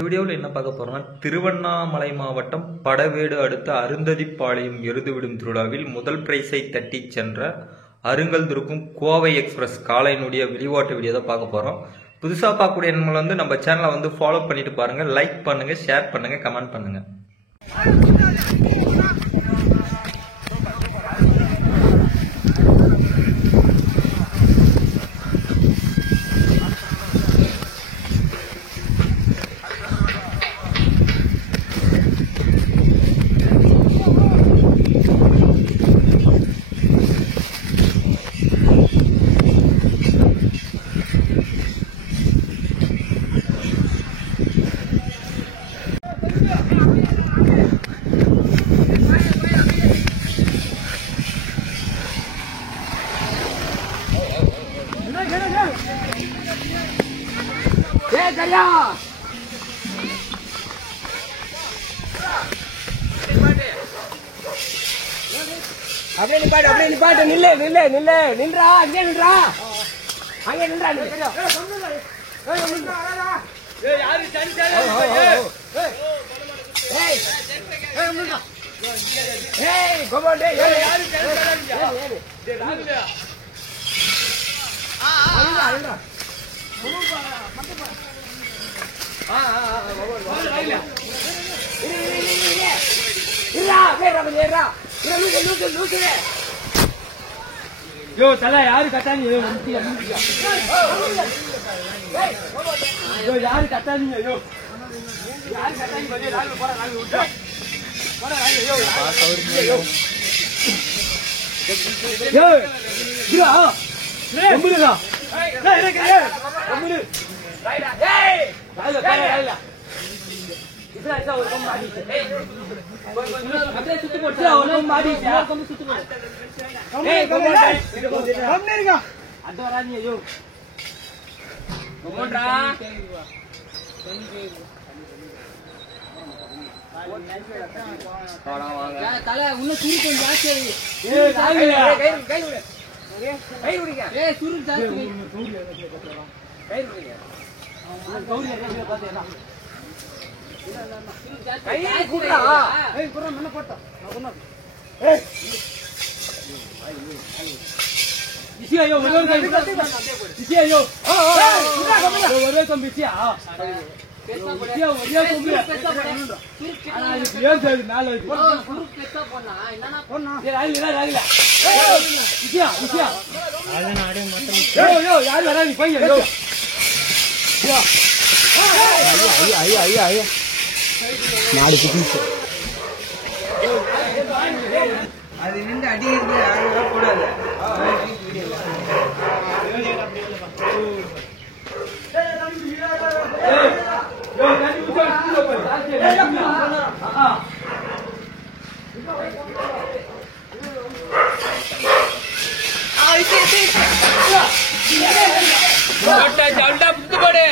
வீடியோவில் என்ன பார்க்க போறோம்னா திருவண்ணாமலை மாவட்டம் படவேடு அடுத்த அருந்ததிப்பாளையம் எருதுவிடும் திருவிழாவில் முதல் பிரைஸை தட்டி சென்ற அருங்கல்திருக்கும் கோவை எக்ஸ்பிரஸ் காலையினுடைய விழிவாட்டு வீடியோ தான் பார்க்க போறோம். புதுசாக பார்க்கக்கூடிய நண்பர்கள் நம்ம சேனலை ஃபாலோ பண்ணிட்டு பாருங்க, லைக் பண்ணுங்க, ஷேர் பண்ணுங்க, கமெண்ட் பண்ணுங்க. அப்படியே நிப்பாட்டு நில்றா அங்கே நில்றா யோ தல யாரு கட்டானீங்க யோ யாரு கட்டானீங்க யோ யாரு கட்டானீங்க பஜே லால் போற லால் விட்டு போற லால் யோ யோ யோ கம்புடா ஏய் கம்புடு ரைடா ஏய் ரைடா இதா இதா ஒரு கம்பு மாடி ஏய் அப்படியே சுத்து போட்டு ஒரு மாடி ஒரு கம்பு சுத்து போடு ஏய் கம்பு இருங்க அத வராதீங்க ஐயோ கம்புடா போடா வாங்க தல இன்னும் சுருக்கம் ஜாஸ்தி ஏய் கை விடுங்க ஏய் சுருக்கு ஜாஸ்தி கை விடுங்க கௌரி என்ன பாத்தேனா கை குடுடா ஏய் குடுறா மண்ண போட்டா நான் கொன்னா ஏய் இசியா யோ ஒரே கை இசியா யோ குடுடா கம்பி ஒரே கம்பி இசியா பேசா போடு இசியா ஒரே கம்பி பேசா போடு ஆனா இது ஏன் சரி நாளை குறுக்கு பேசா போனா என்னன்னா போனா ஏய் ராயில இசியா அதன ஆடே மொத்தம் யோ யார் வரானி பைய யோ யோ ஐயா மாடு குட்டிச்சு அது நின்று அடிக்கிறது யாரும் கூடாது புத்து போடு